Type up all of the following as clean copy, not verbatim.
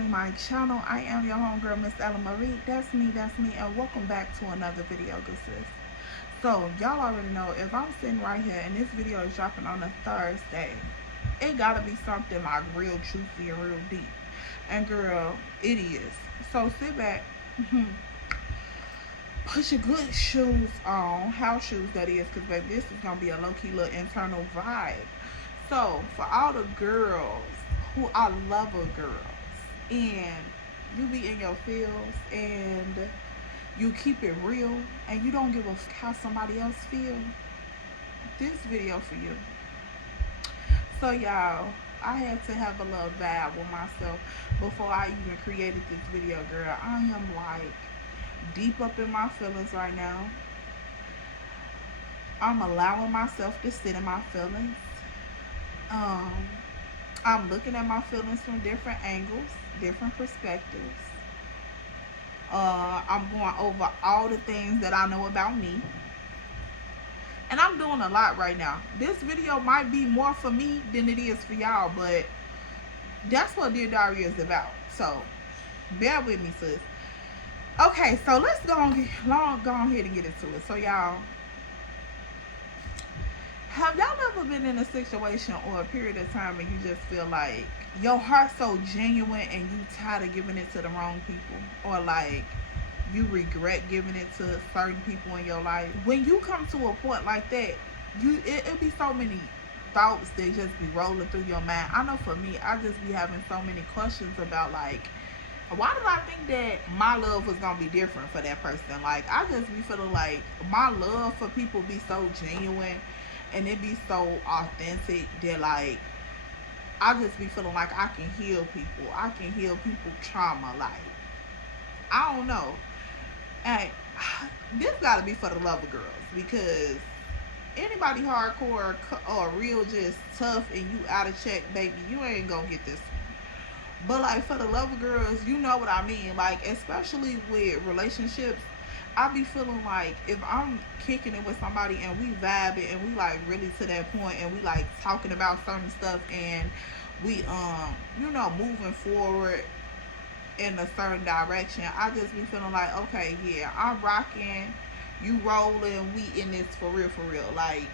to my channel. I am your homegirl, Miss Ella Marie. That's me, and welcome back to another video, good sis. So, y'all already know, if I'm sitting right here and this video is dropping on a Thursday, it gotta be something like real juicy and real deep. And girl, it is. So sit back, put your good shoes on, house shoes that is, because baby, this is gonna be a low-key little internal vibe. So, for all the girls who are lover girls, and you be in your feels and you keep it real and you don't give a f how somebody else feel, this video for you. So y'all, I had to have a little vibe with myself before I even created this video, girl. I am like deep up in my feelings right now. I'm allowing myself to sit in my feelings. I'm looking at my feelings from different angles, different perspectives. I'm going over all the things that I know about me. And I'm doing a lot right now. This video might be more for me than it is for y'all, but that's what Dear Diary is about. So, bear with me, sis. Okay, so let's go ahead and get into it. So, y'all, have y'all ever been in a situation or a period of time and you just feel like your heart's so genuine and you tired of giving it to the wrong people, or like you regret giving it to certain people in your life? When you come to a point like that, it'll be so many thoughts that just be rolling through your mind. I know for me, I just be having so many questions about like, why did I think that my love was gonna be different for that person? Like, I just be feeling like my love for people be so genuine and it be so authentic that like I just be feeling like I can heal people. I can heal people trauma. Like, I don't know. And this gotta be for the lover girls, because anybody hardcore or real just tough and you out of check, baby, you ain't gonna get this. But like for the lover girls, you know what I mean. Like, especially with relationships, I be feeling like if I'm kicking it with somebody and we vibing and we like really to that point and we like talking about certain stuff and we you know, moving forward in a certain direction, I just be feeling like, okay, yeah, I'm rocking, you rolling, we in this for real, like,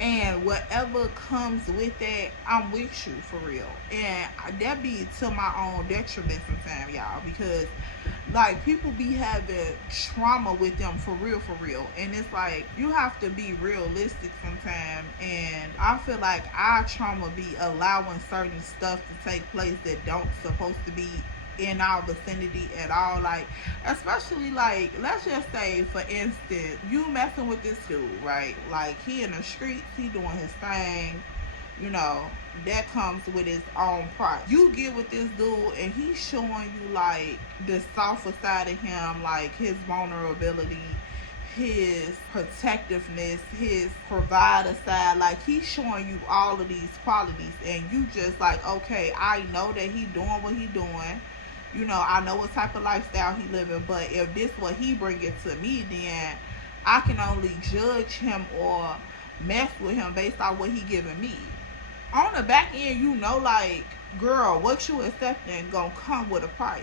and whatever comes with that, I'm with you for real. And that be to my own detriment sometimes, y'all, because like people be having trauma with them for real, and it's like you have to be realistic sometimes. And I feel like our trauma be allowing certain stuff to take place that don't supposed to be in our vicinity at all. Like, especially like, let's just say for instance, you messing with this dude, right? Like, he in the streets, he doing his thing, you know, that comes with its own price. You get with this dude and he's showing you like the softer side of him, like his vulnerability, his protectiveness, his provider side. Like, he's showing you all of these qualities and you just like, okay, I know that he doing what he doing, you know, I know what type of lifestyle he living, but if this what he bring it to me, then I can only judge him or mess with him based on what he giving me. On the back end, you know, like, girl, what you accepting gonna come with a price.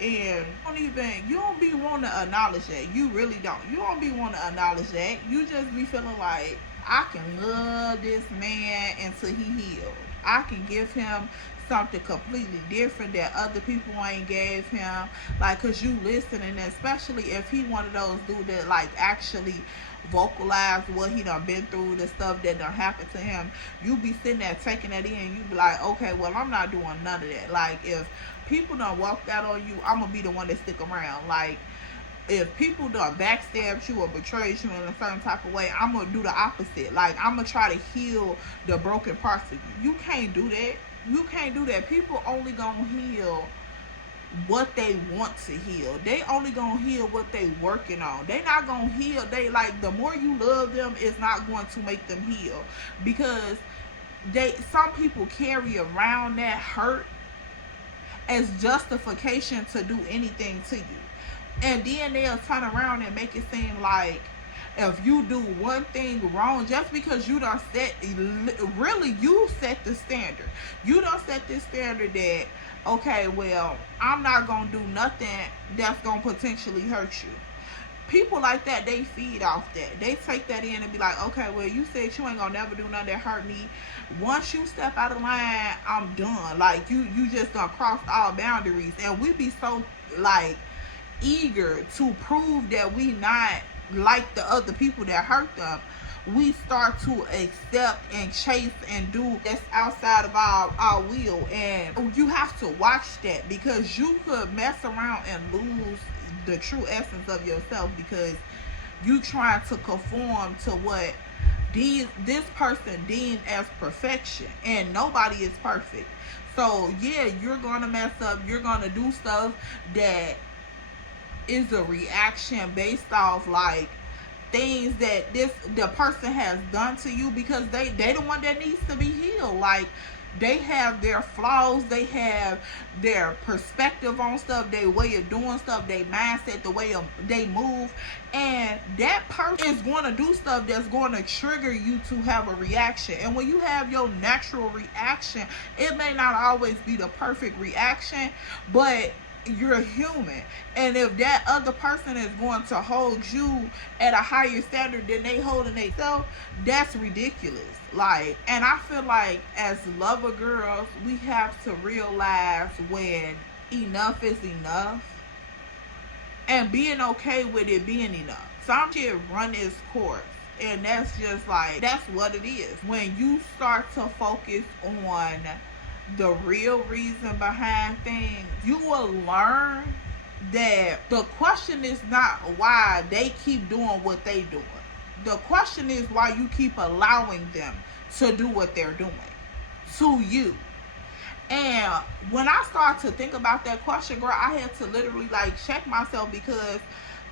And you don't be wanting to acknowledge that. You really don't. You don't be wanting to acknowledge that. You just be feeling like, I can love this man until he healed. I can give him something completely different that other people ain't gave him. Like, cause you listening, especially if he one of those dudes that like actually vocalize what he done been through, the stuff that done happened to him. You be sitting there taking that in and you be like, okay, well, I'm not doing none of that. Like, if people done walked out on you, I'm gonna be the one that stick around. Like, if people done backstabbed you or betrayed you in a certain type of way, I'm gonna do the opposite. Like, I'm gonna try to heal the broken parts of you. You can't do that. You can't do that. People only gonna heal what they want to heal. They only gonna heal what they working on. They not gonna heal. They like, the more you love them, it's not going to make them heal, because some people carry around that hurt as justification to do anything to you. And then they'll turn around and make it seem like if you do one thing wrong, just because you don't set, really, you set the standard. You don't set this standard that, okay, well, I'm not going to do nothing that's going to potentially hurt you. People like that, they feed off that. They take that in and be like, okay, well, you said you ain't gonna never do nothing that hurt me. Once you step out of line, I'm done. Like, you just done crossed all boundaries. And we be so, like, eager to prove that we not like the other people that hurt them. We start to accept and chase and do that's outside of our will. And you have to watch that, because you could mess around and lose the true essence of yourself, because you trying to conform to what this person deemed as perfection, and nobody is perfect. So yeah, you're gonna mess up, you're gonna do stuff that is a reaction based off, like, things that the person has done to you, because they the one that needs to be healed. Like, they have their flaws, they have their perspective on stuff, their way of doing stuff, their mindset, the way they move, and that person is going to do stuff that's going to trigger you to have a reaction. And when you have your natural reaction, it may not always be the perfect reaction, but you're human. And if that other person is going to hold you at a higher standard than they holding themselves, that's ridiculous. Like, and I feel like as lover girls, we have to realize when enough is enough, and being okay with it being enough. Some shit run its course, and that's just like, that's what it is. When you start to focus on the real reason behind things, you will learn that the question is not why they keep doing what they doing. The question is why you keep allowing them to do what they're doing to you. And when I started to think about that question, girl, I had to literally, like, check myself, because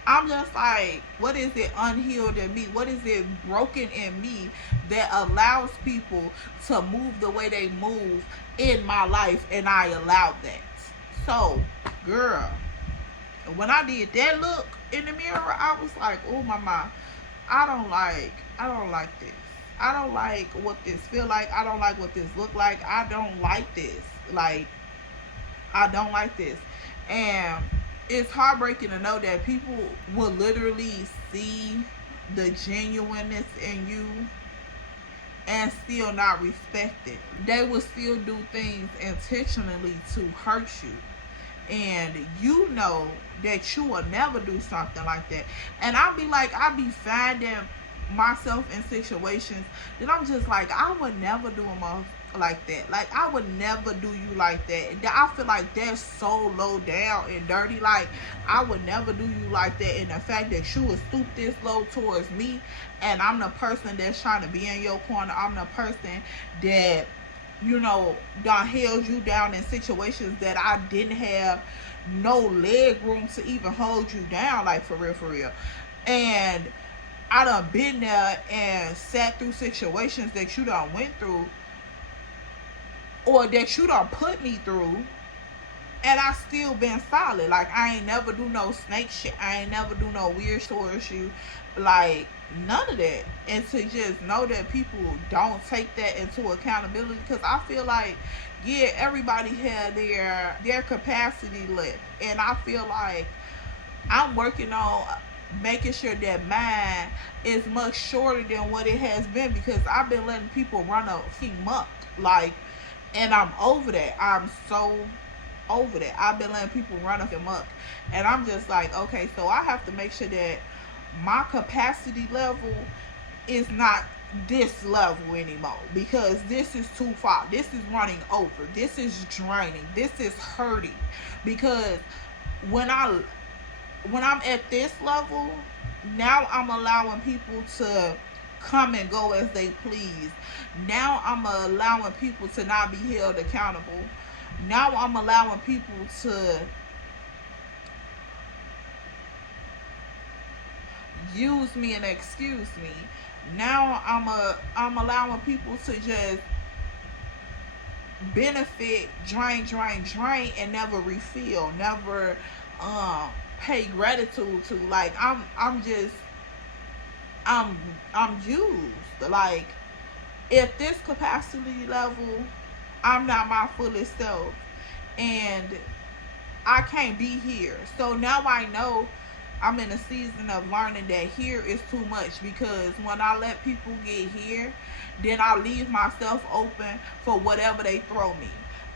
I'm just like, what is it unhealed in me? What is it broken in me that allows people to move the way they move in my life, and I allowed that? So, girl, when I did that look in the mirror, I was like, oh my mom, I don't like this. I don't like what this feel like. I don't like what this look like. I don't like this. Like, I don't like this. And it's heartbreaking to know that people will literally see the genuineness in you and still not respect it. They will still do things intentionally to hurt you. And you know that you will never do something like that. And I be finding myself in situations that I'm just like, I would never do them like that. Like, I would never do you like that. I feel like that's so low down and dirty. Like, I would never do you like that. And the fact that you would stoop this low towards me, and I'm the person that's trying to be in your corner, I'm the person that, you know, done held you down in situations that I didn't have no leg room to even hold you down, like, for real. And I done been there and sat through situations that you done went through, or that you done put me through, and I still been solid. Like, I ain't never do no snake shit. I ain't never do no weird towards you. Like, none of that. And to just know that people don't take that into accountability, because I feel like, yeah, everybody had their capacity left, and I feel like I'm working on making sure that mine is much shorter than what it has been, because I've been letting people run a muck, like, and I'm over that. I'm so over that. I've been letting people run up and muck, and I'm just like, okay, so I have to make sure that my capacity level is not this level anymore, because this is too far. This is running over. This is draining. This is hurting, because when I'm at this level, now I'm allowing people to come and go as they please. Now I'm allowing people to not be held accountable. Now I'm allowing people to use me and excuse me. Now I'm allowing people to just benefit, drain, and never refill, never pay gratitude to. Like, I'm just I'm used. Like, at this capacity level, I'm not my fullest self, and I can't be here. So now I know I'm in a season of learning that here is too much, because when I let people get here, then I leave myself open for whatever they throw me.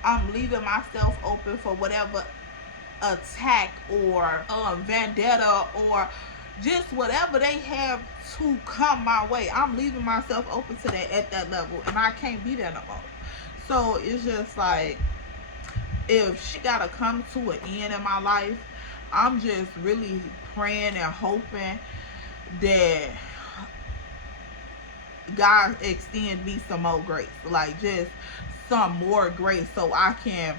I'm leaving myself open for whatever attack or vendetta or just whatever they have to come my way. I'm leaving myself open to that at that level, and I can't be there no more. So it's just like, if she gotta come to an end in my life, I'm just really praying and hoping that God extend me some more grace, like just some more grace, so I can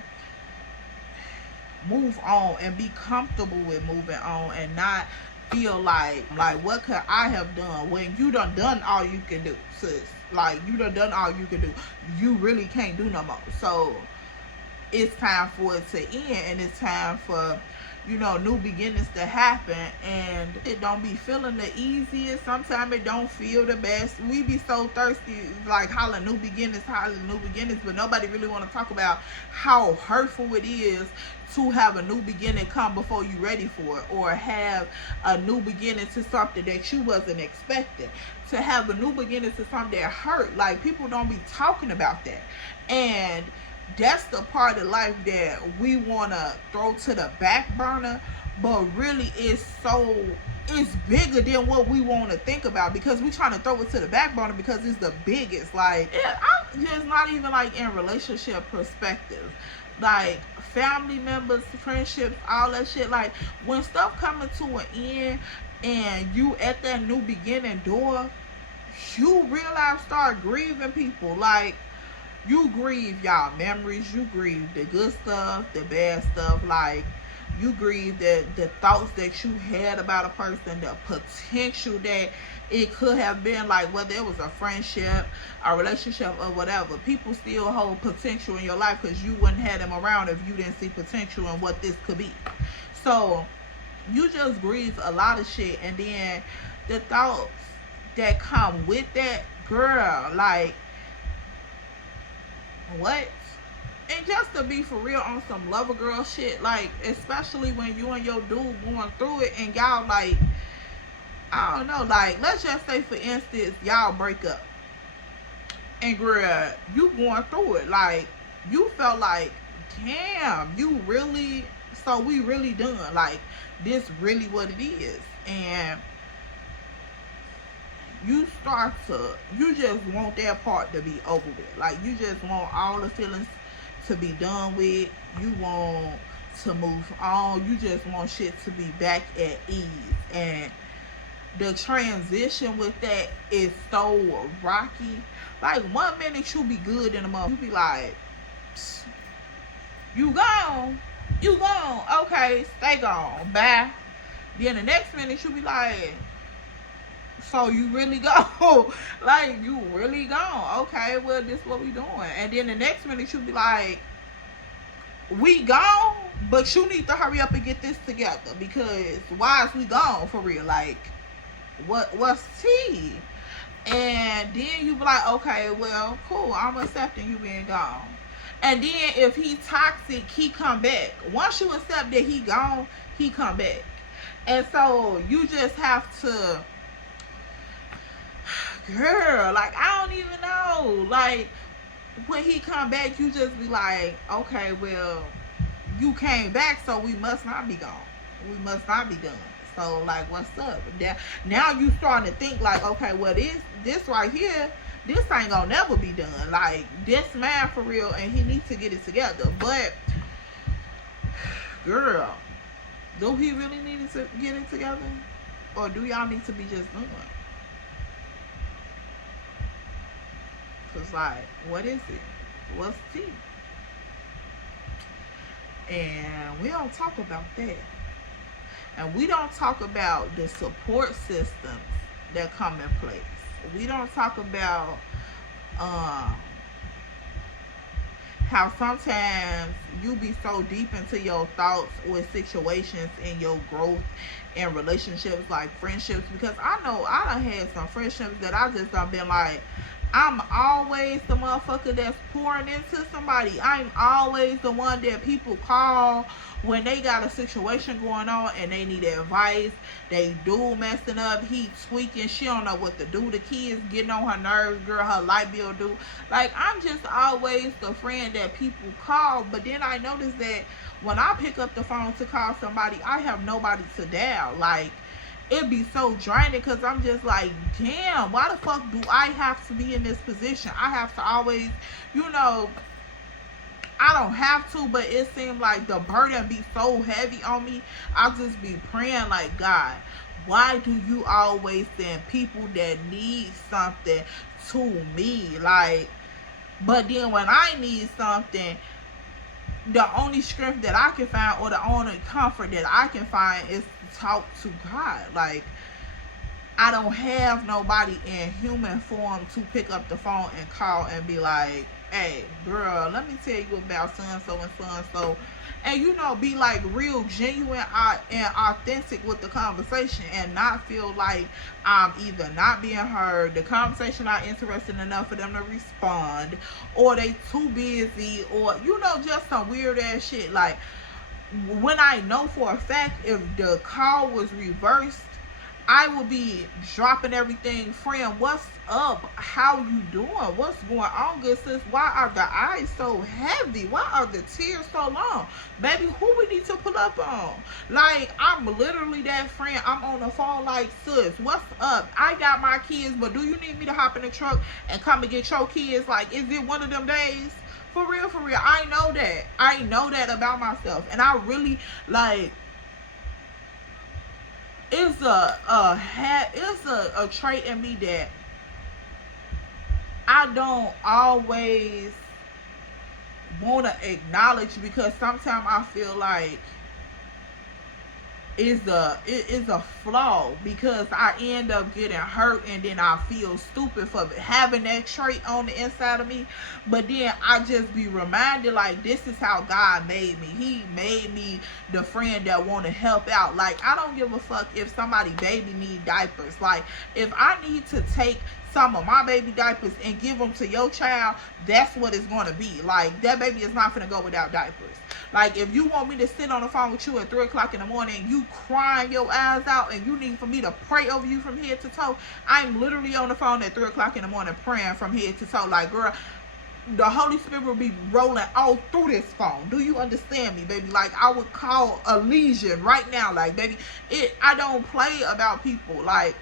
move on and be comfortable with moving on, and not feel like what could I have done, when you done all you can do, sis. Like, you done all you can do. You really can't do no more. So it's time for it to end, and it's time for, you know, new beginnings to happen. And it don't be feeling the easiest. Sometimes it don't feel the best. We be so thirsty, like hollering new beginnings, but nobody really want to talk about how hurtful it is to have a new beginning come before you ready for it, or have a new beginning to something that you wasn't expecting, to have a new beginning to something that hurt. Like, people don't be talking about that, and that's the part of life that we want to throw to the back burner, but really it's bigger than what we want to think about, because we trying to throw it to the back burner because it's the biggest. Like, I'm just not even like in relationship perspective, like family members, friendships, all that shit. Like, when stuff coming to an end and you at that new beginning door, you realize, start grieving people. Like, you grieve y'all memories, you grieve the good stuff, the bad stuff. Like, you grieve the thoughts that you had about a person, the potential that it could have been, like whether it was a friendship, a relationship, or whatever. People still hold potential in your life, because you wouldn't have them around if you didn't see potential in what this could be. So you just grieve a lot of shit, and then the thoughts that come with that, girl, like, what? And just to be for real on some lover girl shit, like, especially when you and your dude going through it, and y'all, like, I don't know, like, let's just say, for instance, y'all break up, and girl, you going through it, like, you felt like, damn, you really, so we really done, like, this really what it is. And you just want that part to be over with. Like, you just want all the feelings to be done with. You want to move on. You just want shit to be back at ease. And the transition with that is so rocky. Like, 1 minute you be good in a month, you be like, you gone, okay, stay gone, bye. Then the next minute you be like, so you really go? Like, you really gone? Okay, well, this what we doing. And then the next minute you be like, we gone, but you need to hurry up and get this together, because why is we gone for real? Like, what's tea? And then you be like, okay, well, cool, I'm accepting you being gone. And then if he toxic, he come back. Once you accept that he gone, he come back. And so you just have to, girl, like, I don't even know. Like, when he come back, you just be like, okay, well, you came back, so we must not be gone. We must not be done. So, like, what's up? Now you starting to think, like, okay, well, this right here, this ain't gonna never be done. Like, this man for real, and he needs to get it together. But, girl, do he really need to get it together? Or do y'all need to be just doing it? Cause, like, what is it? What's tea? And we don't talk about that. And we don't talk about the support systems that come in place. We don't talk about how sometimes you be so deep into your thoughts or situations in your growth in relationships, like friendships, because I know I done had some friendships that I just done been like, I'm always the motherfucker that's pouring into somebody. I'm always the one that people call when they got a situation going on and they need advice. They do messing up, he tweaking, she don't know what to do, the kids getting on her nerves, girl, her light bill due. Like, I'm just always the friend that people call. But then I notice that when I pick up the phone to call somebody, I have nobody to dial. Like, it'd be so draining because I'm just like, damn, why the fuck do I have to be in this position? I have to always, you know, I don't have to, but it seems like the burden be so heavy on me. I'll just be praying like, God, why do you always send people that need something to me? Like, but then when I need something, the only strength that I can find, or the only comfort that I can find, is to talk to God. Like, I don't have nobody in human form to pick up the phone and call and be like, hey, girl, let me tell you about so-and-so and so-and-so. And, you know, be like real genuine and authentic with the conversation, and not feel like I'm either not being heard, the conversation not interesting enough for them to respond, or they too busy, or, you know, just some weird ass shit. Like, when I know for a fact if the call was reversed, I will be dropping everything. Friend, what's up? How you doing? What's going on, good sis? Why are the eyes so heavy? Why are the tears so long? Baby, who we need to pull up on? Like, I'm literally that friend. I'm on the phone like, sis, what's up? I got my kids, but do you need me to hop in the truck and come and get your kids? Like, is it one of them days? For real, for real. I know that. I know that about myself. And I really, like, it's a trait in me that I don't always want to acknowledge, because sometimes I feel like it is a flaw, because I end up getting hurt and then I feel stupid for having that trait on the inside of me. But then I just be reminded, like, this is how God made me. He made me the friend that want to help out. Like, I don't give a fuck if somebody baby need diapers. Like, if I need to take some of my baby diapers and give them to your child, that's what it's going to be. Like, that baby is not going to go without diapers. Like, if you want me to sit on the phone with you at 3 o'clock in the morning, you crying your eyes out, and you need for me to pray over you from head to toe, I'm literally on the phone at 3 o'clock in the morning praying from head to toe. Like, girl, the Holy Spirit will be rolling all through this phone. Do you understand me, baby? Like, I would call a legion right now. Like, baby, I don't play about people. Like,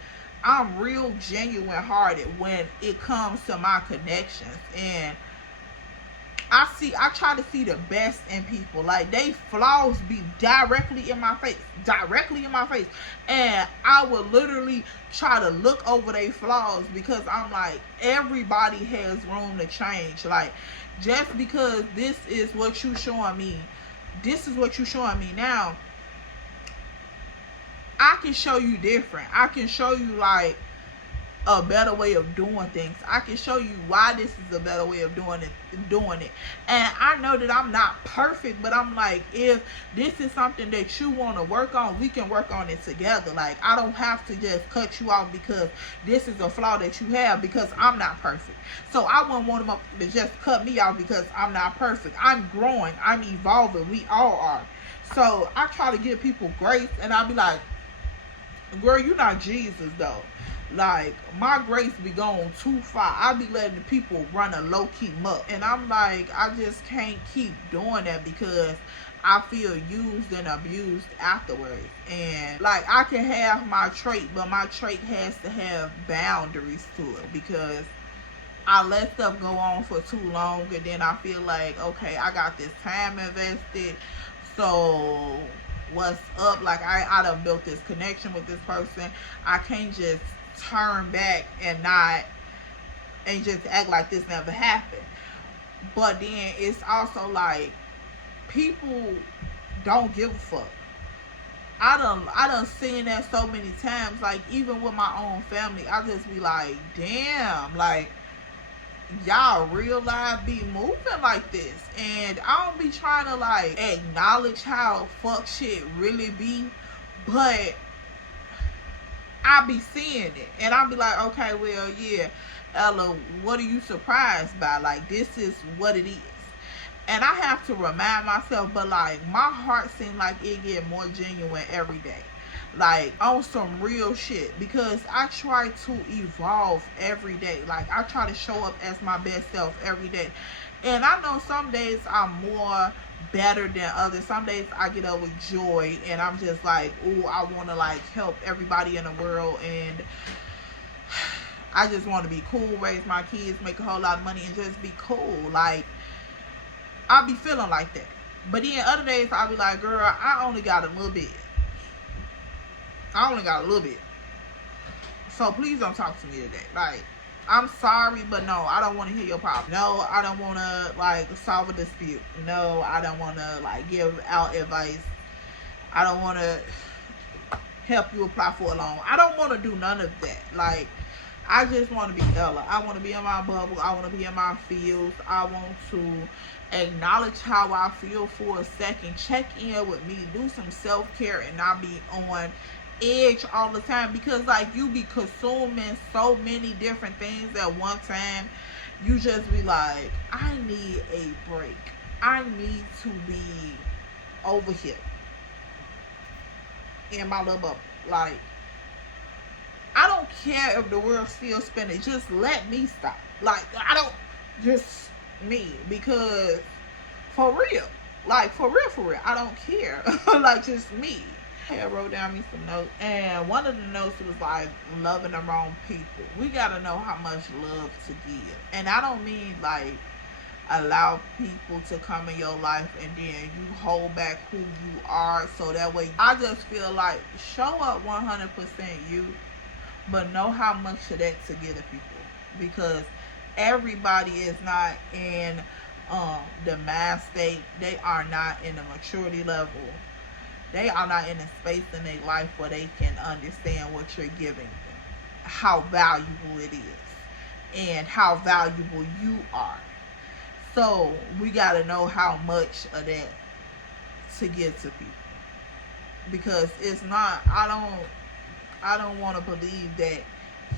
I'm real genuine hearted when it comes to my connections. And I try to see the best in people. Like, they flaws be directly in my face. And I would literally try to look over their flaws, because I'm like, everybody has room to change. Like, just because this is what you showing me now, I can show you different. I can show you, like, a better way of doing things. I can show you why this is a better way of doing it. And I know that I'm not perfect, but I'm like, if this is something that you want to work on, we can work on it together. Like, I don't have to just cut you off because this is a flaw that you have, because I'm not perfect. So I wouldn't want them to just cut me off because I'm not perfect. I'm growing, I'm evolving, we all are. So I try to give people grace, and I'll be like, girl, you're not Jesus though. Like, my grace be going too far. I be letting the people run a low-key muck. And I'm like, I just can't keep doing that, because I feel used and abused afterwards. And, like, I can have my trait, but my trait has to have boundaries to it, because I let stuff go on for too long, and then I feel like, okay, I got this time invested, so what's up? Like, I done built this connection with this person. I can't just turn back and just act like this never happened. But then it's also like, people don't give a fuck. I done seen that so many times. Like, even with my own family, I just be like, damn, like, y'all real life be moving like this, and I don't be trying to like acknowledge how fuck shit really be, but I be seeing it, and I be like, okay, well, yeah, Ella, what are you surprised by? Like, this is what it is. And I have to remind myself, but like, my heart seems like it get more genuine every day, like on some real shit, because I try to evolve every day. Like, I try to show up as my best self every day, and I know some days I'm more better than others. Some days I get up with joy, and I'm just like, oh, I want to like help everybody in the world, and I just want to be cool, raise my kids, make a whole lot of money, and just be cool. Like, I be feeling like that. But then other days I'll be like, girl, I only got a little bit. I only got a little bit. So please don't talk to me today. Like, I'm sorry, but no, I don't want to hear your problem. No, I don't want to like solve a dispute. No, I don't want to like give out advice. I don't want to help you apply for a loan. I don't want to do none of that. Like, I just want to be Ella. I want to be in my bubble. I want to be in my fields. I want to acknowledge how I feel for a second. Check in with me. Do some self-care and not be on edge all the time, because like, you be consuming so many different things at one time. You just be like, I need a break. I need to be over here in my little bubble. Like, I don't care if the world's still spinning. Just let me stop. Like, I don't, just me, because for real, like, for real, I don't care. Like, just me. I wrote down me some notes, and one of the notes was like, loving the wrong people. We gotta know how much love to give, and I don't mean like allow people to come in your life and then you hold back who you are, so that way, I just feel like, show up 100% you, but know how much of that to give to people, because everybody is not in the mind state. They are not in the maturity level. They are not in a space in their life where they can understand what you're giving them, how valuable it is, and how valuable you are. So we got to know how much of that to give to people, because it's not, I don't want to believe that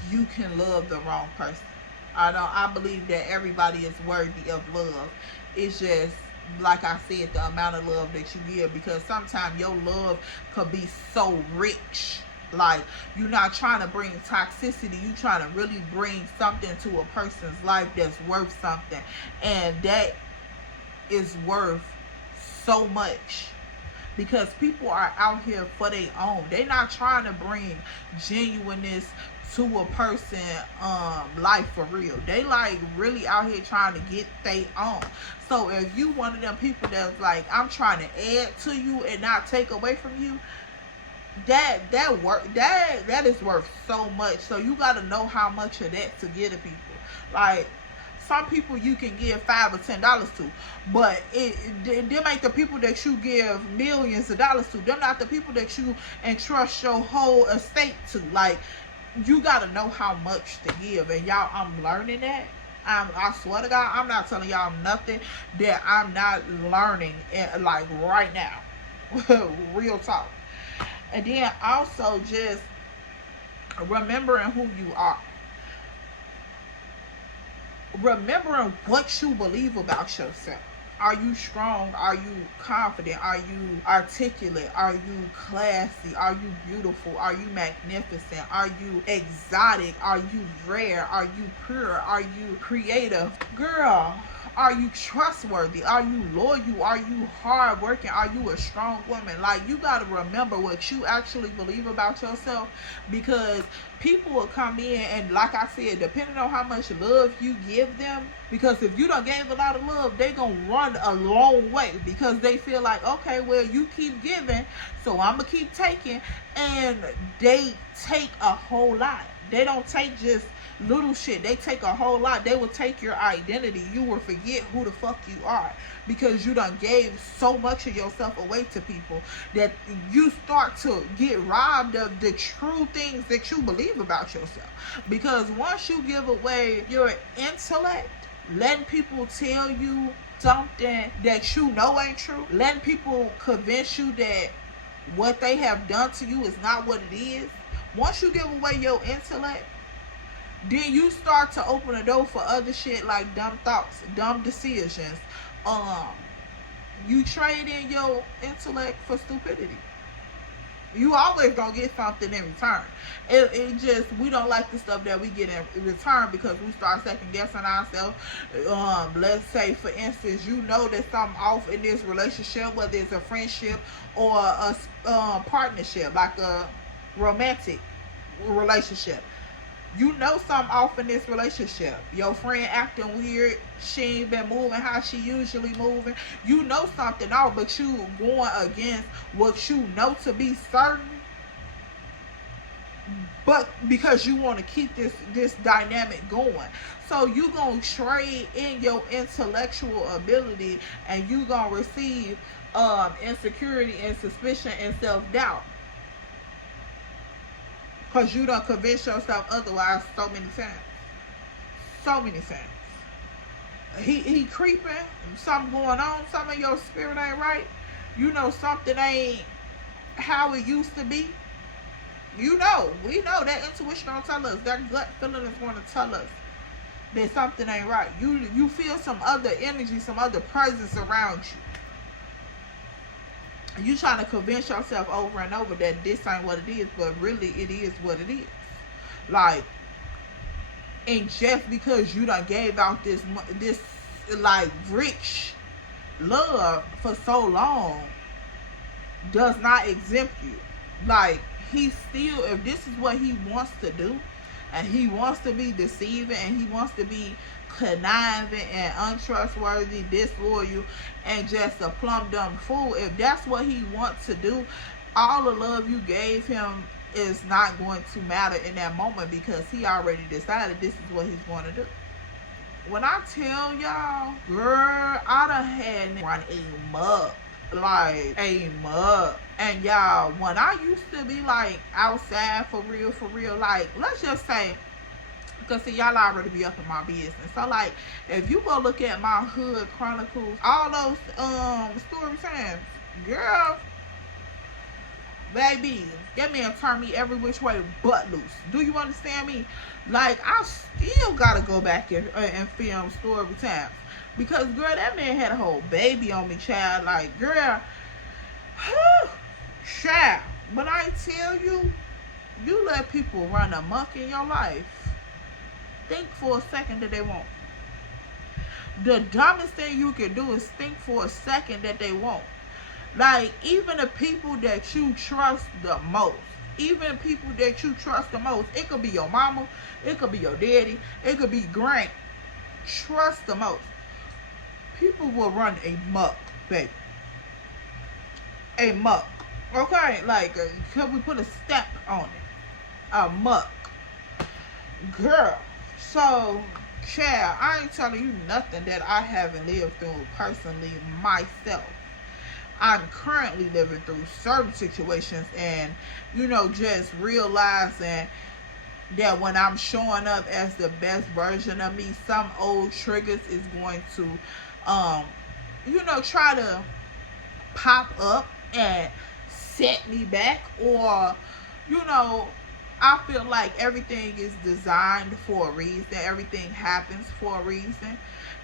you can love the wrong person. I believe that everybody is worthy of love. It's just, like I said, the amount of love that you give, because sometimes your love could be so rich. Like, you're not trying to bring toxicity. You're trying to really bring something to a person's life that's worth something, and that is worth so much, because people are out here for their own. They're not trying to bring genuineness to a person life for real. They like really out here trying to get their own. So if you one of them people that's like, I'm trying to add to you and not take away from you, that is worth so much. So you got to know how much of that to give to people. Like, some people you can give $5 or $10 to, but them ain't the people that you give millions of dollars to. Them not the people that you entrust your whole estate to. Like, you got to know how much to give. And y'all, I'm learning that. I swear to God, I'm not telling y'all nothing that I'm not learning, like, right now. Real talk. And then also just remembering who you are. Remembering what you believe about yourself. Are you strong? Are you confident? Are you articulate? Are you classy? Are you beautiful? Are you magnificent? Are you exotic? Are you rare? Are you pure? Are you creative? Girl, are you trustworthy? Are you loyal? Are you hardworking? Are you a strong woman? Like, you got to remember what you actually believe about yourself, because people will come in, and like I said, depending on how much love you give them, because if you don't gave a lot of love, they gonna run a long way, because they feel like, okay, well, you keep giving, so I'm gonna keep taking. And they take a whole lot. They don't take just little shit. They take a whole lot. They will take your identity. You will forget who the fuck you are, because you done gave so much of yourself away to people that you start to get robbed of the true things that you believe about yourself. Because once you give away your intellect, letting people tell you something that you know ain't true, letting people convince you that what they have done to you is not what it is. Once you give away your intellect, then you start to open the door for other shit like dumb thoughts, dumb decisions. Um, you trade in your intellect for stupidity. You always gonna get something in return. It just, we don't like the stuff that we get in return because we start second guessing ourselves. Let's say, for instance, you know that something off in this relationship, whether it's a friendship or a partnership, like a romantic relationship. You know something off in this relationship. Your friend acting weird. She ain't been moving how she usually moving. You know something off, but you going against what you know to be certain. But because you want to keep this dynamic going. So you going to trade in your intellectual ability, and you going to receive insecurity and suspicion and self-doubt. Because you done convince yourself otherwise so many times. So many times. He creeping. Something going on. Something in your spirit ain't right. You know something ain't how it used to be. You know. We know that intuition don't tell us. That gut feeling is going to tell us that something ain't right. You feel some other energy, some other presence around you. You trying to convince yourself over and over that this ain't what it is, but really it is what it is. Like, and just because you done gave out this like rich love for so long does not exempt you. Like, he still, if this is what he wants to do, and he wants to be deceiving, and he wants to be conniving and untrustworthy, disloyal, and just a plumb dumb fool, if that's what he wants to do, all the love you gave him is not going to matter in that moment, because he already decided this is what he's going to do. When I tell y'all, girl, I done had run a mug. Like, a mug. And y'all, when I used to be like outside for real, like, let's just say, because see, y'all already be up in my business. So like, if you go look at my hood chronicles, all those story times, girl, baby, that man turned me every which way but loose. Do you understand me? Like, I still gotta go back and film story times, because girl, that man had a whole baby on me, child. Like, girl, child. But I tell you, you let people run amok in your life, think for a second that they won't. The dumbest thing you can do is think for a second that they won't. Like, even the people that you trust the most, even people that you trust the most, it could be your mama, it could be your daddy, it could be Grant, trust the most, people will run a muck, baby. A muck. Okay, like, could we put a step on it? A muck. Girl. So, child, I ain't telling you nothing that I haven't lived through personally myself. I'm currently living through certain situations, and, you know, just realizing that when I'm showing up as the best version of me, some old triggers is going to, you know, try to pop up and set me back, or, you know, I feel like everything is designed for a reason. Everything happens for a reason.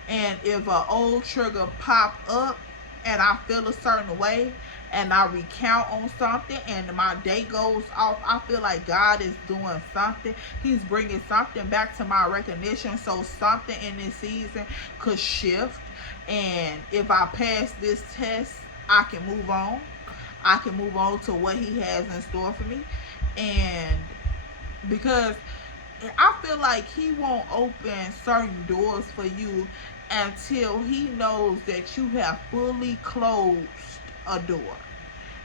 And if an old trigger pop up and I feel a certain way and I recount on something and my day goes off, I feel like God is doing something. He's bringing something back to my recognition, so something in this season could shift. And if I pass this test, I can move on. I can move on to what he has in store for me. And because I feel like he won't open certain doors for you until he knows that you have fully closed a door.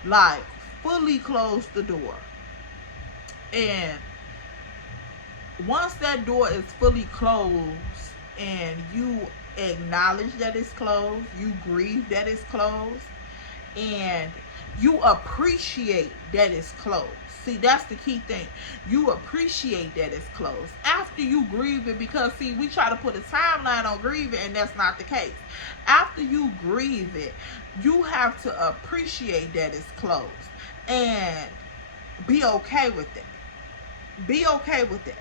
Like, fully closed the door. And once that door is fully closed and you acknowledge that it's closed, you grieve that it's closed, and You appreciate that it's closed. See, that's the key thing. You appreciate that it's closed after you grieve it, because see, we try to put a timeline on grieving, and that's not the case. After you grieve it, you have to appreciate that it's closed and be okay with that. Be okay with that.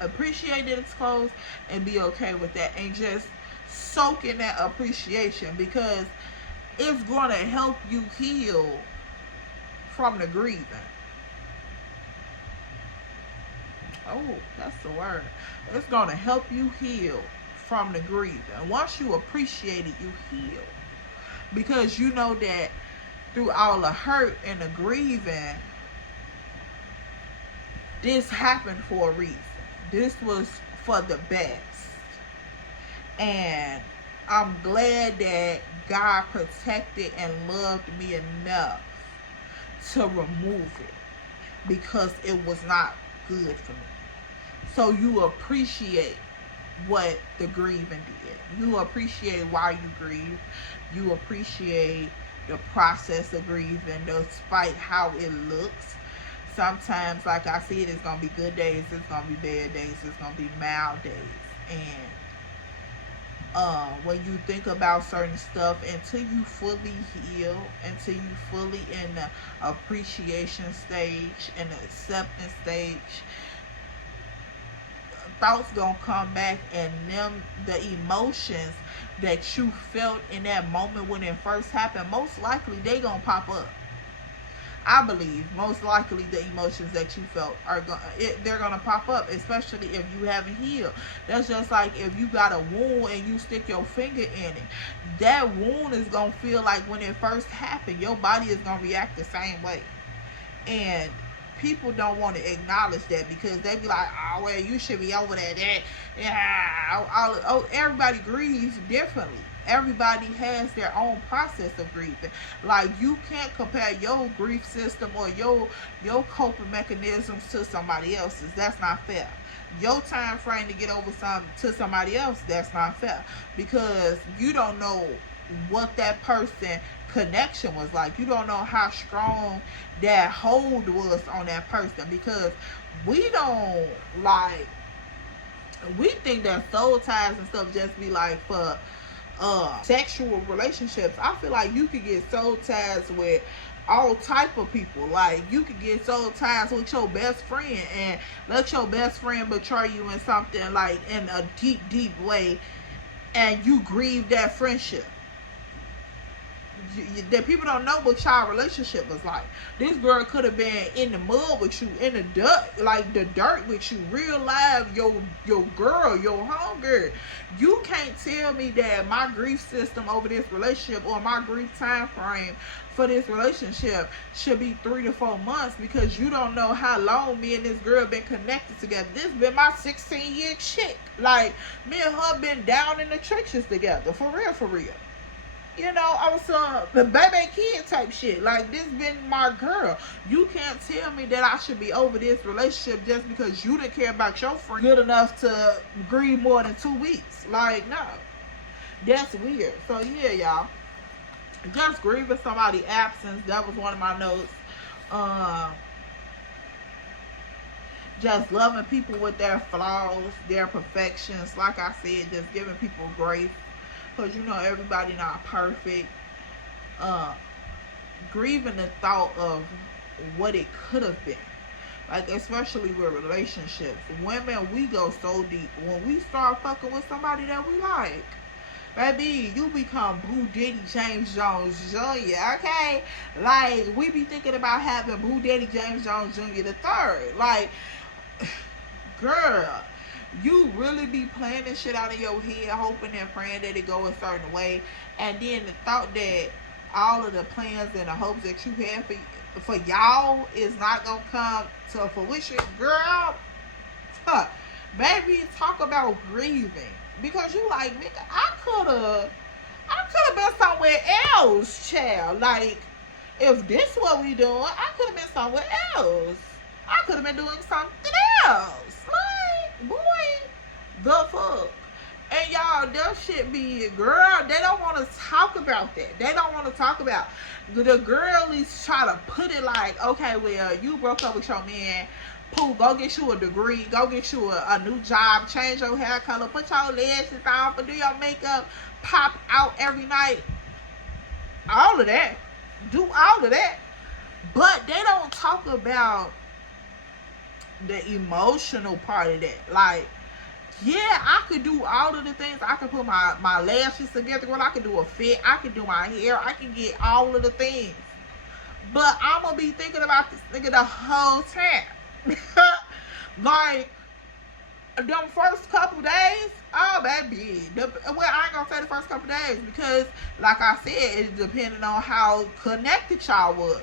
Appreciate that it's closed and be okay with that, and just soak in that appreciation, because it's going to help you heal from the grieving. Oh, that's the word. It's going to help you heal from the grieving. Once you appreciate it, you heal. Because you know that through all the hurt and the grieving, this happened for a reason. This was for the best. And I'm glad that God protected and loved me enough to remove it, because it was not good for me. So you appreciate what the grieving did. You appreciate why you grieve. You appreciate the process of grieving, despite how it looks. Sometimes, like I said, it's going to be good days, it's going to be bad days, it's going to be mild days. And when you think about certain stuff, until you fully heal, until you fully in the appreciation stage and the acceptance stage, thoughts gonna come back, and the emotions that you felt in that moment when it first happened, most likely they gonna pop up. I believe most likely the emotions that you felt they're gonna pop up, especially if you haven't healed. That's just like if you got a wound and you stick your finger in it. That wound is gonna feel like when it first happened. Your body is gonna react the same way, and people don't want to acknowledge that, because they be like, oh, well, you should be over that. Everybody grieves differently. Everybody has their own process of grieving. Like, you can't compare your grief system or your coping mechanisms to somebody else's. That's not fair. Your time frame to get over something to somebody else, that's not fair, because you don't know what that person connection was like. You don't know how strong that hold was on that person, because we don't, like, we think that soul ties and stuff just be like for sexual relationships. I feel like you could get soul ties with all type of people. Like, you could get soul ties with your best friend and let your best friend betray you in something, like in a deep way, and you grieve that friendship. That people don't know what y'all relationship was like. This girl could have been in the mud with you, in the dirt, like the dirt with you, real live, your girl, your homegirl. You can't tell me that my grief system over this relationship, or my grief time frame for this relationship, should be 3 to 4 months, because you don't know how long me and this girl been connected together. This been my 16-year chick. Like, me and her been down in the trenches together, for real. You know, I was the baby kid type shit. Like, this been my girl. You can't tell me that I should be over this relationship just because you didn't care about your friend good enough to grieve more than 2 weeks. Like, no. That's weird. So, yeah, y'all. Just grieving somebody's absence. That was one of my notes. Just loving people with their flaws, their perfections. Like I said, just giving people grace. Because, you know, everybody not perfect. Grieving the thought of what it could have been. Like, especially with relationships. Women, we go so deep. When we start fucking with somebody that we like, baby, you become Boo Diddy James Jones Jr., okay? Like, we be thinking about having Boo Diddy James Jones Jr. the third. Like, girl, you really be playing this shit out of your head, hoping and praying that it go a certain way, and then the thought that all of the plans and the hopes that you have for y'all is not gonna come to fruition, girl. Baby, talk about grieving, because you like, nigga, I could have been somewhere else, child. Like, if this what we doing, I could have been somewhere else. I could have been doing something else. Like, boy, the fuck. And y'all, that shit be, girl, they don't want to talk about that. They don't want to talk about. The girlies try to put it like, okay, well, you broke up with your man. Pooh, go get you a degree. Go get you a new job. Change your hair color. Put your lashes on. Do your makeup. Pop out every night. All of that. Do all of that. But they don't talk about the emotional part of that. Like, yeah, I could do all of the things. I could put my lashes together. Well, I could do a fit. I could do my hair. I can get all of the things. But I'm going to be thinking about this nigga the whole time. Like, them first couple days, oh, baby. Well, I ain't going to say the first couple days because, like I said, it's depending on how connected y'all was.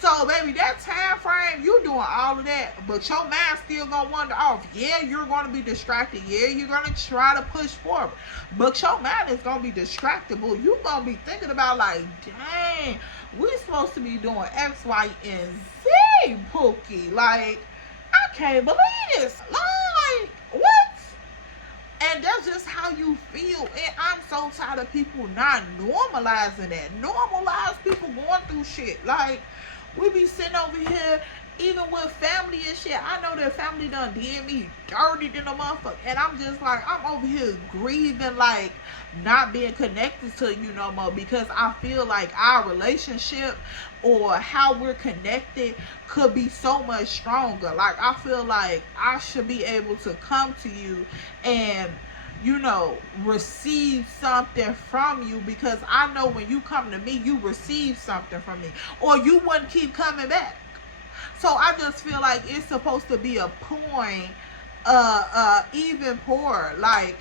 So, baby, that time frame, you doing all of that, but your mind still gonna wander off. Yeah, you're gonna be distracted. Yeah, you're gonna try to push forward, but your mind is gonna be distractible. You gonna be thinking about like, dang, we supposed to be doing X, Y, and Z, Pookie. Like, I can't believe this. Like, what? And that's just how you feel. And I'm so tired of people not normalizing that. Normalize people going through shit. Like, we be sitting over here, even with family and shit. I know that family done did me dirty than a motherfucker. And I'm just like, I'm over here grieving, like, not being connected to you no more. Because I feel like our relationship or how we're connected could be so much stronger. Like, I feel like I should be able to come to you and, you know, receive something from you, because I know when you come to me, you receive something from me, or you wouldn't keep coming back. So I just feel like it's supposed to be a point, even pour, like,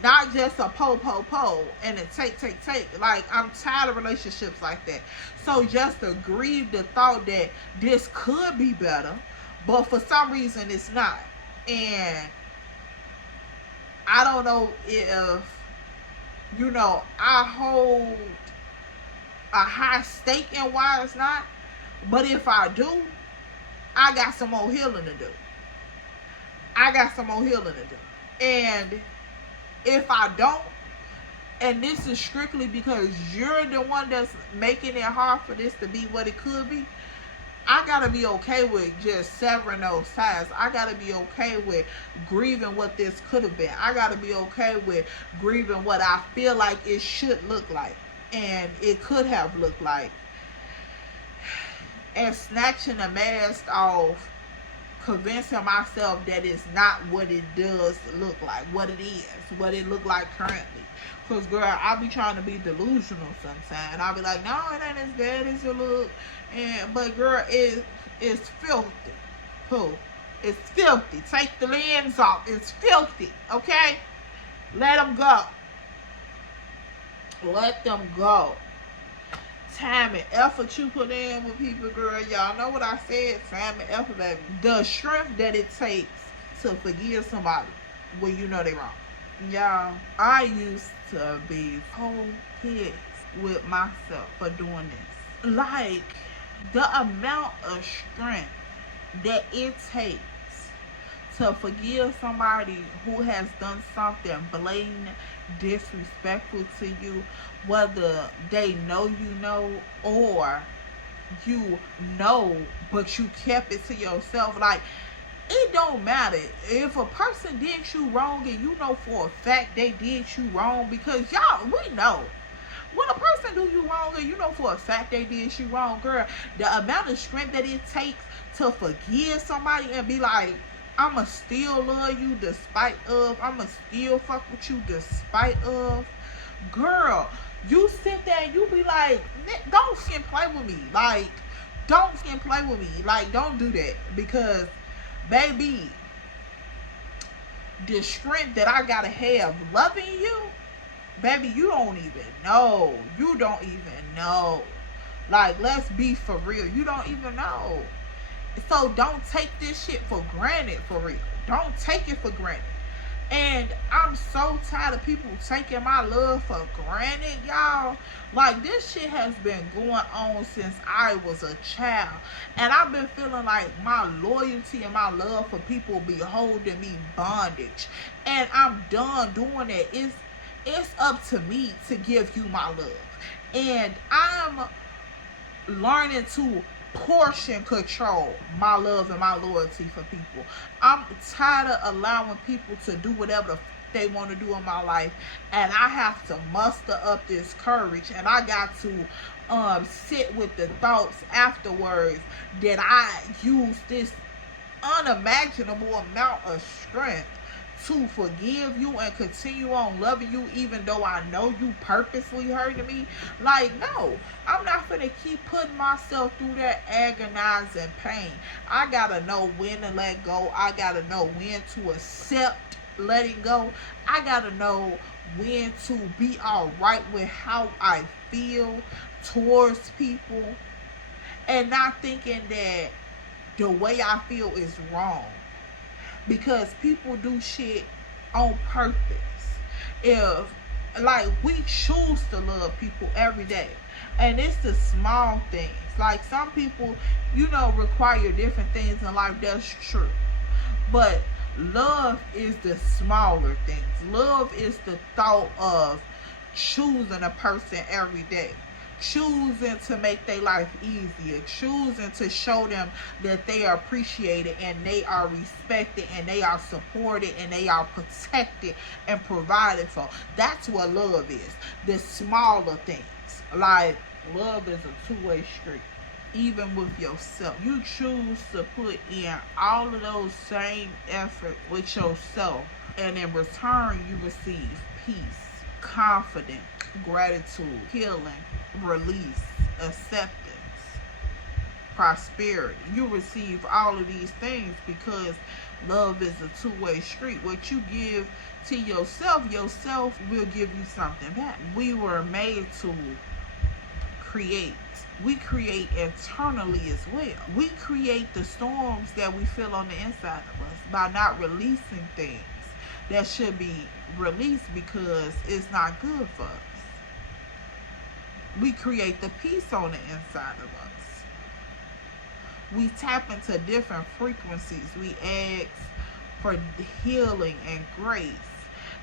not just a po, and a take. Like, I'm tired of relationships like that. So just to grieve the thought that this could be better, but for some reason it's not. And I don't know if, you know, I hold a high stake in why it's not. But if I do, I got some more healing to do. And if I don't, and this is strictly because you're the one that's making it hard for this to be what it could be, I gotta be okay with just severing those ties. I gotta be okay with grieving what this could have been. I gotta be okay with grieving what I feel like it should look like and it could have looked like, and snatching the mask off, convincing myself that it's not what it does look like, what it is, what it look like currently. Because, girl, I be trying to be delusional sometimes. And I'll be like, no, it ain't as bad as it look. But, girl, it's filthy. Who? It's filthy. Take the lens off. It's filthy, okay? Let them go. Let them go. Time and effort you put in with people, girl. Y'all know what I said. Time and effort, baby. The strength that it takes to forgive somebody when you know they wrong. Y'all, I used to be so pissed with myself for doing this. Like, the amount of strength that it takes to forgive somebody who has done something blatant, disrespectful to you, whether they know you know or you know but you kept it to yourself. Like, it don't matter if a person did you wrong and you know for a fact they did you wrong, because y'all, we know when a person do you wrong and you know for a fact they did you wrong, girl, the amount of strength that it takes to forgive somebody and be like, I'ma still love you despite of, I'ma still fuck with you despite of, girl, you sit there and you be like, don't fucking play with me. Like, don't fucking play with me. Like, don't do that. Because, baby, the strength that I gotta have loving you, baby, you don't even know. You don't even know. Like, let's be for real. You don't even know. So don't take this shit for granted, for real. Don't take it for granted. And I'm so tired of people taking my love for granted, y'all. Like, this shit has been going on since I was a child. And I've been feeling like my loyalty and my love for people be holding me bondage. And I'm done doing that. it's up to me to give you my love. And I'm learning to portion control my love and my loyalty for people. I'm tired of allowing people to do whatever they want to do in my life, and I have to muster up this courage, and I got to sit with the thoughts afterwards that I use this unimaginable amount of strength to forgive you and continue on loving you, even though I know you purposely hurting me. Like, no, I'm not gonna keep putting myself through that agonizing pain. I gotta know when to let go. I gotta know when to accept letting go. I gotta know when to be all right with how I feel towards people, and not thinking that the way I feel is wrong, because people do shit on purpose. If, like, we choose to love people every day, and it's the small things. Like, some people, you know, require different things in life. That's true, but love is the smaller things. Love is the thought of choosing a person every day, choosing to make their life easier, choosing to show them that they are appreciated and they are respected and they are supported and they are protected and provided for. That's what love is. The smaller things. Like, love is a two-way street. Even with yourself, you choose to put in all of those same effort with yourself, and in return you receive peace, confidence, gratitude, healing, release, acceptance, prosperity. You receive all of these things because love is a two-way street. What you give to yourself, yourself will give you something back. We were made to create. We create internally as well. We create the storms that we feel on the inside of us by not releasing things that should be released because it's not good for us. We create the peace on the inside of us. We tap into different frequencies. We ask for healing and grace.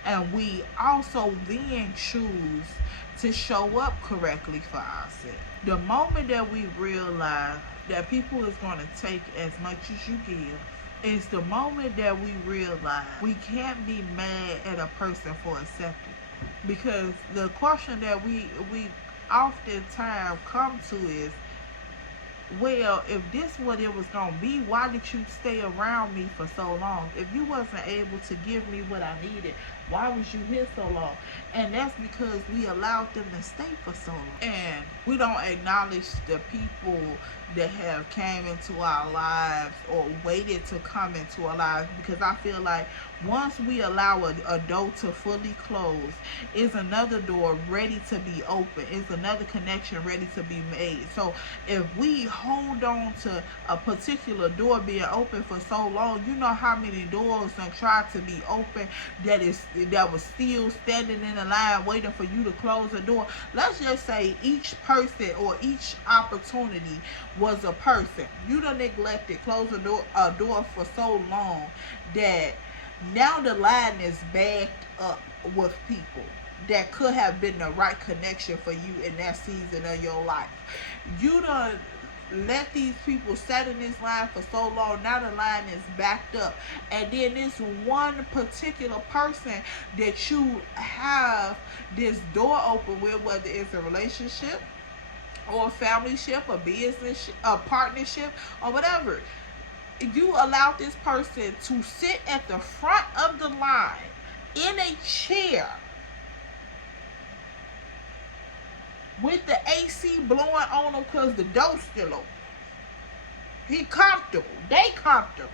And we also then choose to show up correctly for ourselves. The moment that we realize that people is going to take as much as you give, is the moment that we realize we can't be mad at a person for accepting. Because the question that we oftentimes come to is, well, if this what it was going to be, why did you stay around me for so long? If you wasn't able to give me what I needed, why was you here so long? And that's because we allowed them to stay for so long. And we don't acknowledge the people that have came into our lives or waited to come into our lives, because I feel like once we allow a door to fully close, is another door ready to be open. Is another connection ready to be made. So if we hold on to a particular door being open for so long, you know how many doors that tried to be open that was still standing in the line waiting for you to close the door. Let's just say each person or each opportunity was a person. You done neglected, closed a door for so long that now the line is backed up with people that could have been the right connection for you in that season of your life. You done let these people sit in this line for so long, now the line is backed up. And then this one particular person that you have this door open with, whether it's a relationship or a family ship, a business, a partnership, or whatever, you allow this person to sit at the front of the line in a chair with the AC blowing on him because the door's still open. He comfortable. They comfortable.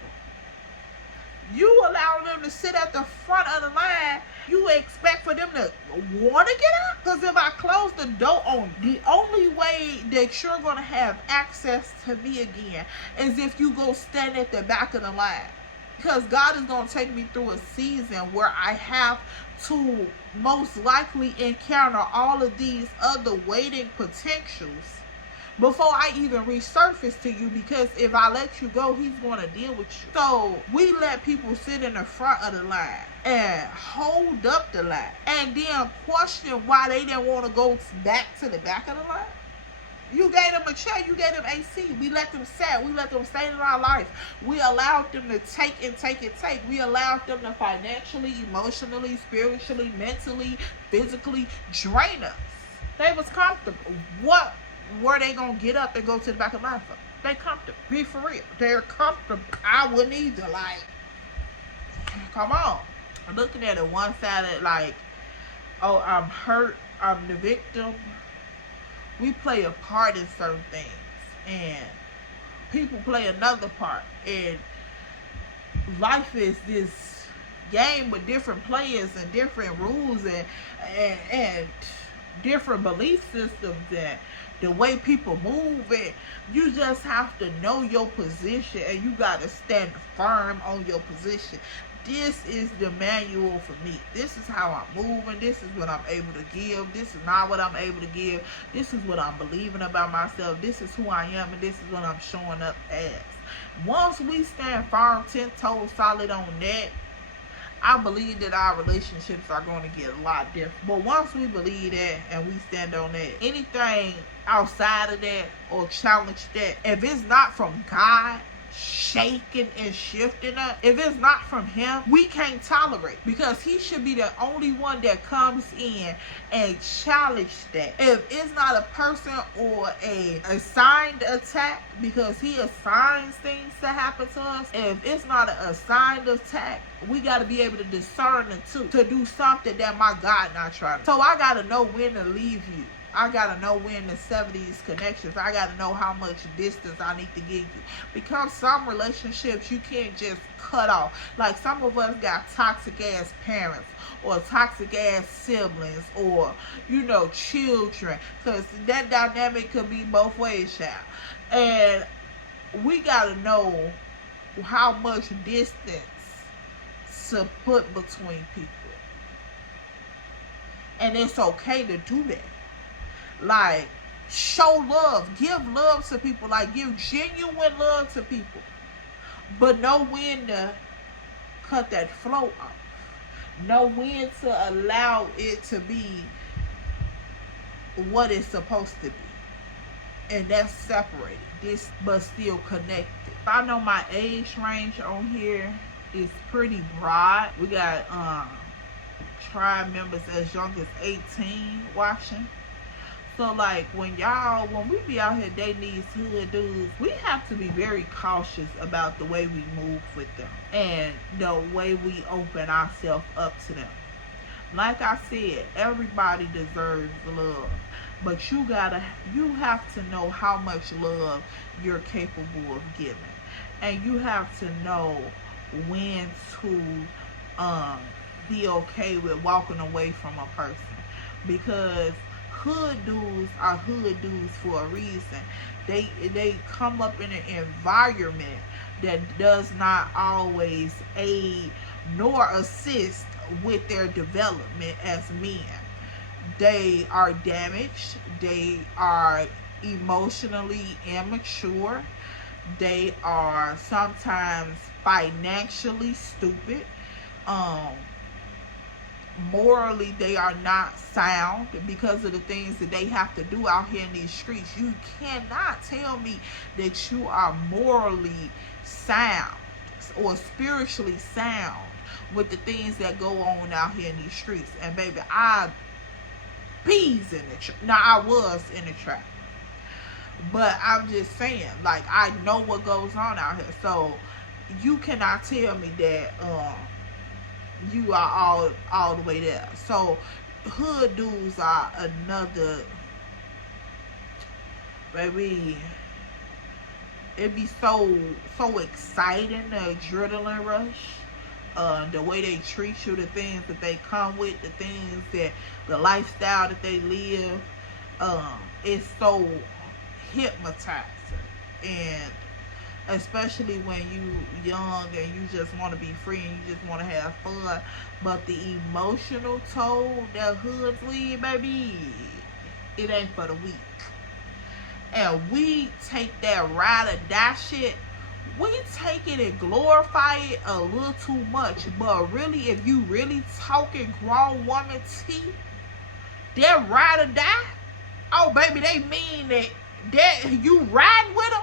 You allow them to sit at the front of the line. You expect for them to want to get out? Because if I close the door on you, the only way that you're going to have access to me again is if you go stand at the back of the line. Because God is going to take me through a season where I have to most likely encounter all of these other waiting potentials before I even resurface to you, because if I let you go, he's going to deal with you. So we let people sit in the front of the line and hold up the line and then question why they didn't want to go back to the back of the line. You gave them a chair, you gave them AC. We let them sit, we let them stay in our life. We allowed them to take and take and take. We allowed them to financially, emotionally, spiritually, mentally, physically drain us. They was comfortable. What were they gonna get up and go to the back of the line for? They comfortable. Be for real. They're comfortable. I wouldn't either. Like, come on. I'm looking at it one-sided, like, oh, I'm hurt, I'm the victim. We play a part in certain things, and people play another part. And life is this game with different players and different rules and different belief systems and the way people move. And you just have to know your position, and you got to stand firm on your position. This is the manual for me. This is how I'm moving. This is what I'm able to give. This is not what I'm able to give. This is what I'm believing about myself. This is who I am, and this is what I'm showing up as. Once we stand firm, 10 toes solid on that, I believe that our relationships are going to get a lot different. But once we believe that and we stand on that, anything outside of that or challenge that, if it's not from God, shaking and shifting us, if it's not from him, we can't tolerate, because he should be the only one that comes in and challenge that. If it's not a person or a assigned attack, because he assigns things to happen to us, if it's not an assigned attack, we got to be able to discern the two to do something that my God not trying to. So I got to know when to leave you. I got to know when to sever these connections. I got to know how much distance I need to give you. Because some relationships you can't just cut off. Like, some of us got toxic ass parents or toxic ass siblings or, you know, children. Because that dynamic could be both ways, child. And we got to know how much distance to put between people. And it's okay to do that. Like, show love, give love to people, like, give genuine love to people, but know when to cut that flow off, know when to allow it to be what it's supposed to be, and that's separated, this but still connected. I know my age range on here is pretty broad. We got tribe members as young as 18 watching. So, like, when we be out here dating these hood dudes, we have to be very cautious about the way we move with them and the way we open ourselves up to them. Like I said, everybody deserves love, but you have to know how much love you're capable of giving, and you have to know when to be okay with walking away from a person, because hood dudes are hood dudes for a reason. They come up in an environment that does not always aid nor assist with their development as men. They are damaged. They are emotionally immature. They are sometimes financially stupid. Morally, they are not sound because of the things that they have to do out here in these streets. You cannot tell me that you are morally sound or spiritually sound with the things that go on out here in these streets. And baby, I was in the trap, but I'm just saying, like, I know what goes on out here. So you cannot tell me that you are all the way there. So hood dudes are another, baby, it be so exciting, the adrenaline rush, the way they treat you, the things that they come with, the things that, the lifestyle that they live, it's so hypnotizing. And especially when you young and you just want to be free and you just want to have fun, but the emotional toll that hoods leave, baby, it ain't for the weak. and we take that ride or die shit, we take it and glorify it a little too much. But really, if you really talking grown woman tea, that ride or die, oh baby, they mean that you riding with them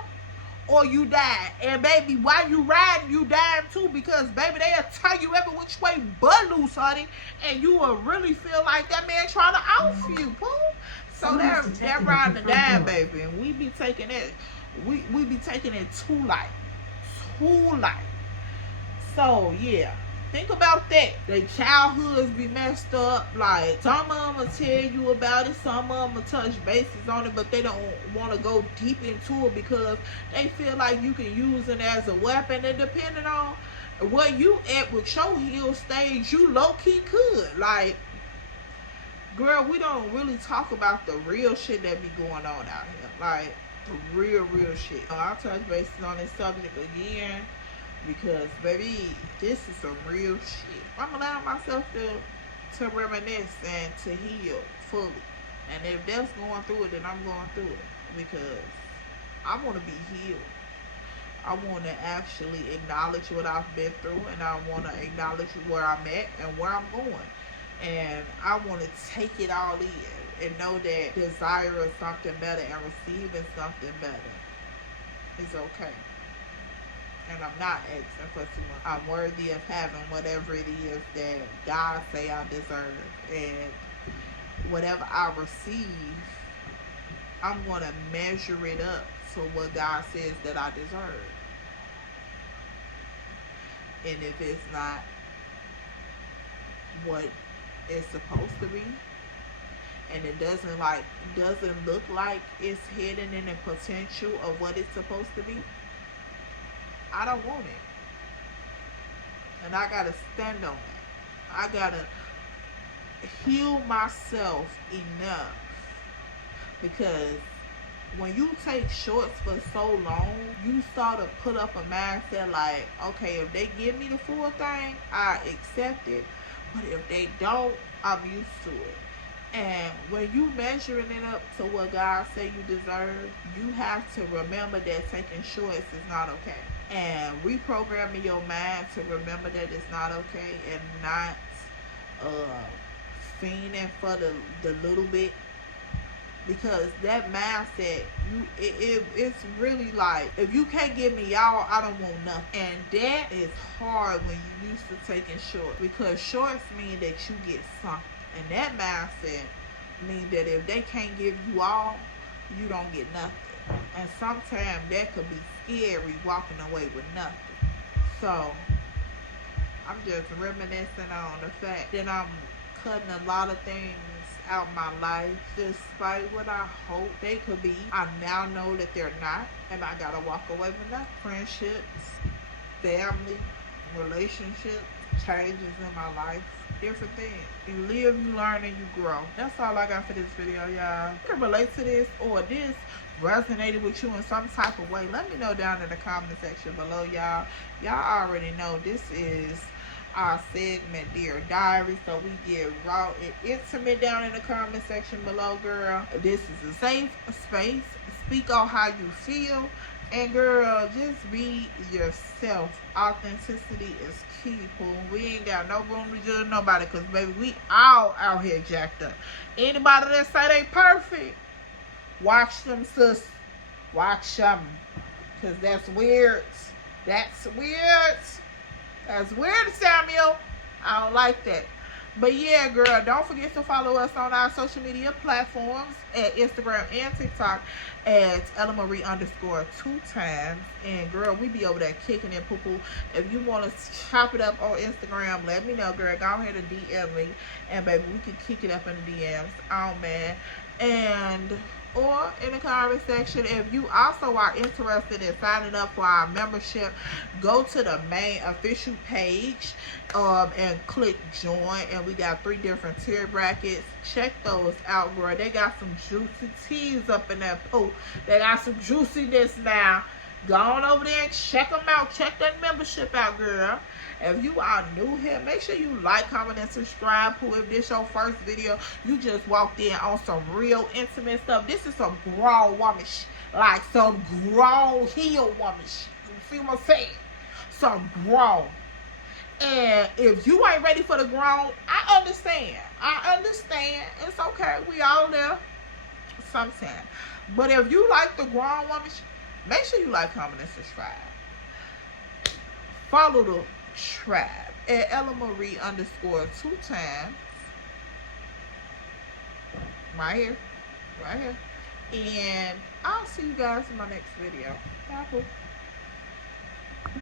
or you die. And baby, while you riding, you dying too, because baby, they'll tie you every which way but loose, honey, and you will really feel like that man trying to off you, boo. So that riding or dying, baby, and we be taking it, we be taking it too light. So yeah, think about that. Their childhoods be messed up. Like, some of them will tell you about it, some of them will touch bases on it, but they don't want to go deep into it because they feel like you can use it as a weapon. And depending on where you at with your heal stage, you low-key could. Like, girl, we don't really talk about the real shit that be going on out here. Like, the real shit. I'll touch bases on this subject again, because baby, this is some real shit. I'm allowing myself to reminisce and to heal fully. And if that's going through it, then I'm going through it, because I want to be healed. I want to actually acknowledge what I've been through, and I want to acknowledge where I'm at and where I'm going. And I want to take it all in and know that desiring something better and receiving something better is okay. And I'm not asking for too much. I'm worthy of having whatever it is that God say I deserve. And whatever I receive, I'm going to measure it up to what God says that I deserve. And if it's not what it's supposed to be, and it doesn't look like it's hidden in the potential of what it's supposed to be, I don't want it. And I gotta stand on it. I gotta heal myself enough, because when you take shorts for so long, you start to put up a mindset like, okay, if they give me the full thing, I accept it. But if they don't, I'm used to it. And when you measuring it up to what God say you deserve, you have to remember that taking shorts is not okay. And reprogramming your mind to remember that it's not okay, and not fiending for the little bit. Because that mindset, it's really like, if you can't give me y'all, I don't want nothing. And that is hard when you used to taking shorts, because shorts mean that you get something. And that mindset means that if they can't give you all, you don't get nothing. And sometimes that could be scary, walking away with nothing. So I'm just reminiscing on the fact that I'm cutting a lot of things out my life, despite what I hope they could be. I now know that they're not, and I gotta walk away from that. Friendships, family, relationships, changes in my life, different things. You live, you learn, and you grow. That's all I got for this video, y'all. You can relate to this, or this resonated with you in some type of way. Let me know down in the comment section below, y'all. Y'all already know this is our segment, Dear Diary. So we get raw and intimate down in the comment section below, girl. This is a safe space. Speak on how you feel. And girl, just be yourself. Authenticity is key, fool. We ain't got no room to judge nobody, because baby, we all out here jacked up. Anybody that say they perfect, watch them, sis. Watch them. Because that's weird. That's weird. That's weird, Samuel. I don't like that. But yeah, girl, don't forget to follow us on our social media platforms at Instagram and TikTok at ellamarie_2 And girl, we be over there kicking it, poo-poo. If you want to chop it up on Instagram, let me know, girl. Go ahead and DM me, and baby, we can kick it up in the DMs. Oh man. And or in the comment section, if you also are interested in signing up for our membership, go to the main official page and click join, and we got 3 different tier brackets. Check those out, girl. They got some juicy teas up in that pool. They got some juiciness now. Go on over there and check them out. Check that membership out, girl. If you are new here, make sure you like, comment, and subscribe. If this your first video, you just walked in on some real intimate stuff. This is some grown woman like some grown heel woman You feel what I'm saying? Some grown. And if you ain't ready for the grown, I understand. It's okay. We all there sometimes. But if you like the grown woman, make sure you like, comment, and subscribe. Follow the tribe at ellamarie_2 times. Right here. And I'll see you guys in my next video. Bye.